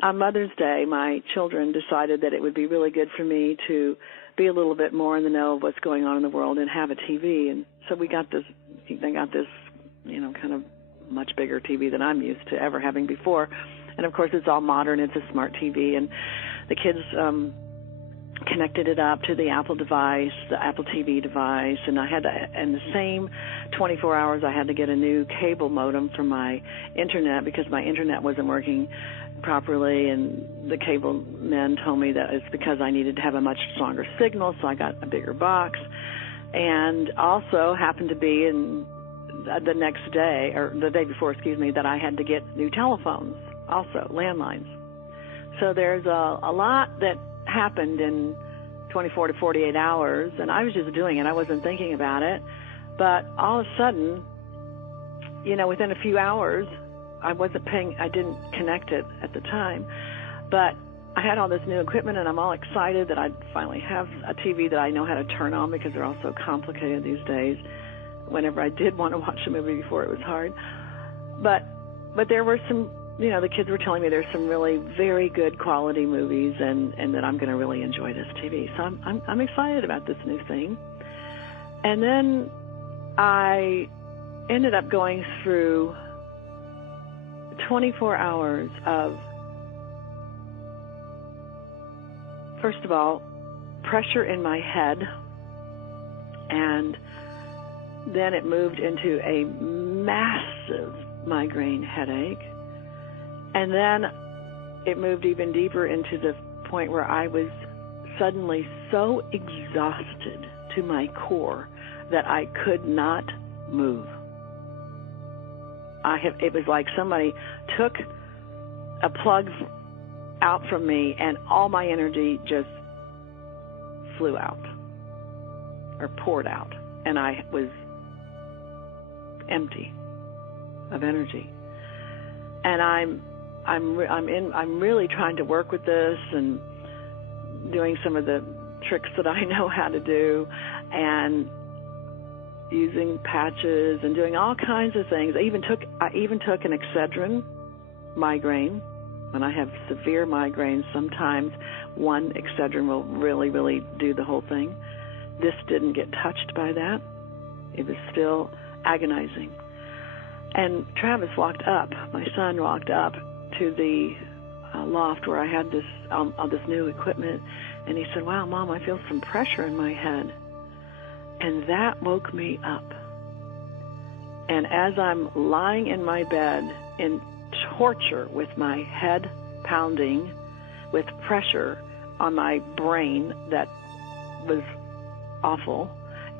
on Mother's Day, my children decided that it would be really good for me to be a little bit more in the know of what's going on in the world and have a TV. And so they got this, kind of much bigger TV than I'm used to ever having before. And of course, it's all modern. It's a smart TV, and the kids connected it up to the Apple device, the Apple TV device, and I had to, in the same 24 hours, I had to get a new cable modem for my internet because my internet wasn't working properly, and the cable men told me that it's because I needed to have a much stronger signal, so I got a bigger box. And also happened to be in the next day, or the day before, that I had to get new telephones, also landlines. So there's a lot that happened in 24 to 48 hours, and I was just doing it. I wasn't thinking about it. But all of a sudden, within a few hours, I didn't connect it at the time, but I had all this new equipment, and I'm all excited that I finally have a TV that I know how to turn on because they're all so complicated these days. Whenever I did want to watch a movie before, it was hard. But there were some, the kids were telling me there's some really very good quality movies, and that I'm going to really enjoy this TV. So I'm excited about this new thing. And then I ended up going through 24 hours of, first of all, pressure in my head, and then it moved into a massive migraine headache, and then it moved even deeper into the point where I was suddenly so exhausted to my core that I could not move. It was like somebody took a plug out from me, and all my energy just flew out or poured out, and I was empty of energy. And I'm really trying to work with this and doing some of the tricks that I know how to do, and using patches and doing all kinds of things. I even took an Excedrin migraine. When I have severe migraines, sometimes one Excedrin will really, really do the whole thing. This didn't get touched by that. It was still agonizing. And Travis walked up, my son walked up to the loft where I had this new equipment, and he said, "Wow, Mom, I feel some pressure in my head." And that woke me up. And as I'm lying in my bed in torture with my head pounding, with pressure on my brain that was awful,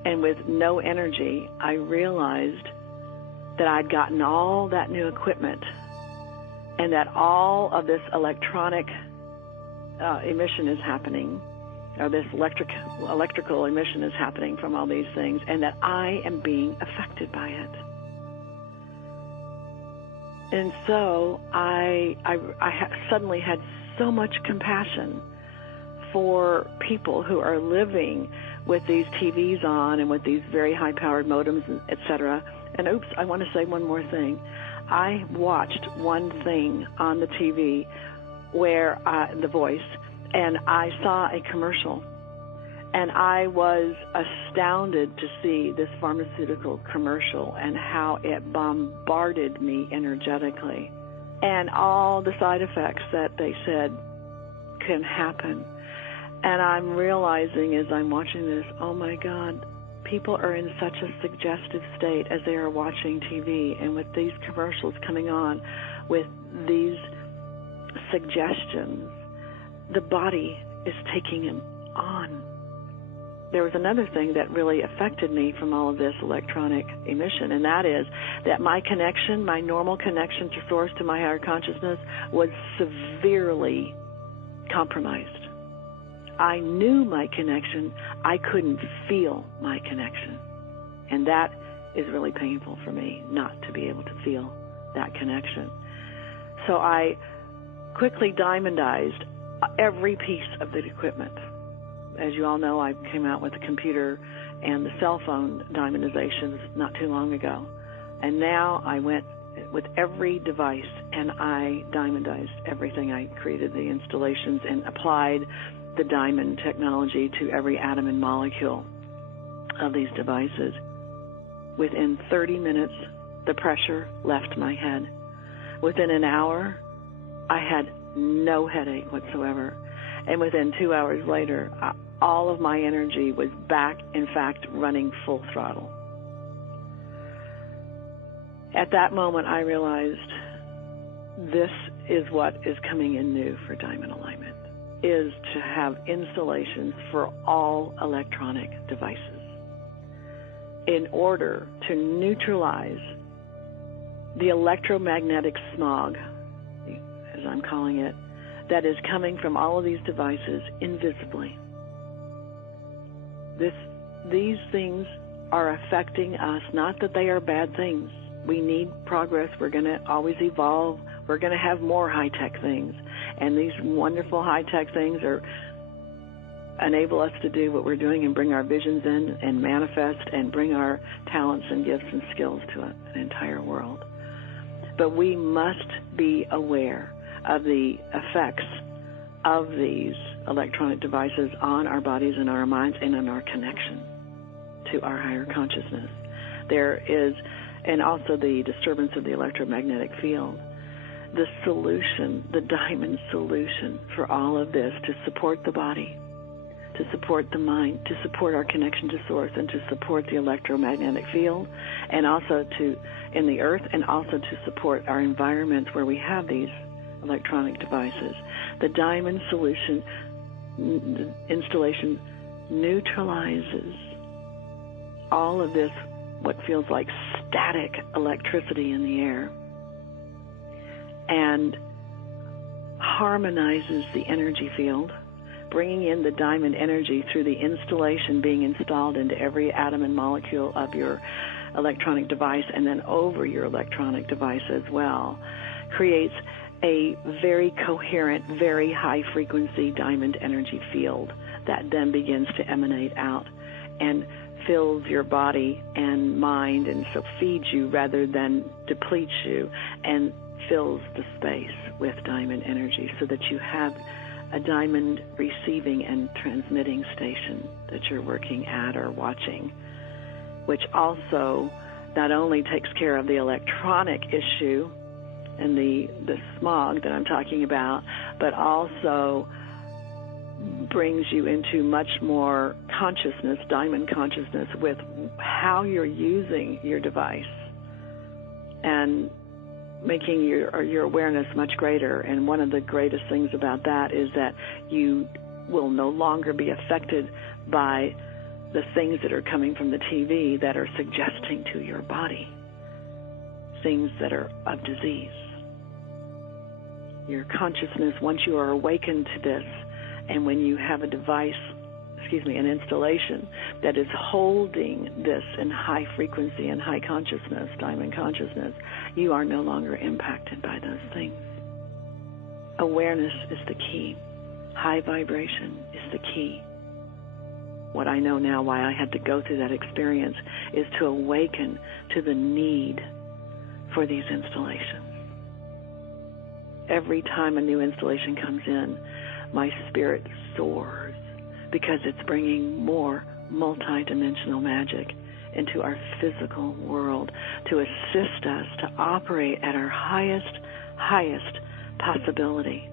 and with no energy, I realized that I'd gotten all that new equipment, and that all of this electronic emission is happening, or this electrical emission is happening from all these things, and that I am being affected by it. And so I suddenly had so much compassion for people who are living with these TVs on and with these very high-powered modems, etc. And I want to say one more thing. I watched one thing on the TV where The Voice, and I saw a commercial, and I was astounded to see this pharmaceutical commercial and how it bombarded me energetically, and all the side effects that they said can happen. And I'm realizing as I'm watching this, oh my God, people are in such a suggestive state as they are watching TV, and with these commercials coming on, with these suggestions, the body is taking them on. There was another thing that really affected me from all of this electronic emission, and that is that my connection, my normal connection to Source, to my higher consciousness, was severely compromised. I knew my connection. I couldn't feel my connection. And that is really painful for me, not to be able to feel that connection. So I quickly diamondized every piece of the equipment. As you all know, I came out with the computer and the cell phone diamondizations not too long ago. And now I went with every device, and I diamondized everything. I created the installations and applied the diamond technology to every atom and molecule of these devices. Within 30 minutes, the pressure left my head. Within an hour, I had no headache whatsoever. And within 2 hours later, all of my energy was back, in fact, running full throttle. At that moment, I realized this is what is coming in new for Diamond Alignment, is to have installations for all electronic devices in order to neutralize the electromagnetic smog, as I'm calling it, that is coming from all of these devices invisibly. These things are affecting us, not that they are bad things. We need progress. We're going to always evolve. We're going to have more high-tech things. And these wonderful high-tech things enable us to do what we're doing and bring our visions in and manifest and bring our talents and gifts and skills to an entire world. But we must be aware of the effects of these electronic devices on our bodies and our minds and on our connection to our higher consciousness. And also the disturbance of the electromagnetic field. The solution, the diamond solution for all of this, to support the body, to support the mind, to support our connection to source, and to support the electromagnetic field, and also in the earth, and also to support our environments where we have these electronic devices. The diamond solution installation neutralizes all of this, what feels like static electricity in the air, and harmonizes the energy field, bringing in the diamond energy through the installation being installed into every atom and molecule of your electronic device, and then over your electronic device as well, creates a very coherent, very high-frequency diamond energy field that then begins to emanate out and fills your body and mind, and so feeds you rather than depletes you, and fills the space with diamond energy so that you have a diamond receiving and transmitting station that you're working at or watching, which also not only takes care of the electronic issue and the smog that I'm talking about, but also brings you into much more consciousness, diamond consciousness, with how you're using your device and making your awareness much greater. And one of the greatest things about that is that you will no longer be affected by the things that are coming from the TV that are suggesting to your body things that are of disease. Your consciousness, once you are awakened to this, and when you have an installation that is holding this in high frequency and high consciousness, diamond consciousness, you are no longer impacted by those things. Awareness is the key. High vibration is the key. What I know now, why I had to go through that experience, is to awaken to the need for these installations. Every time a new installation comes in, my spirit soars because it's bringing more multidimensional magic into our physical world to assist us to operate at our highest possibility.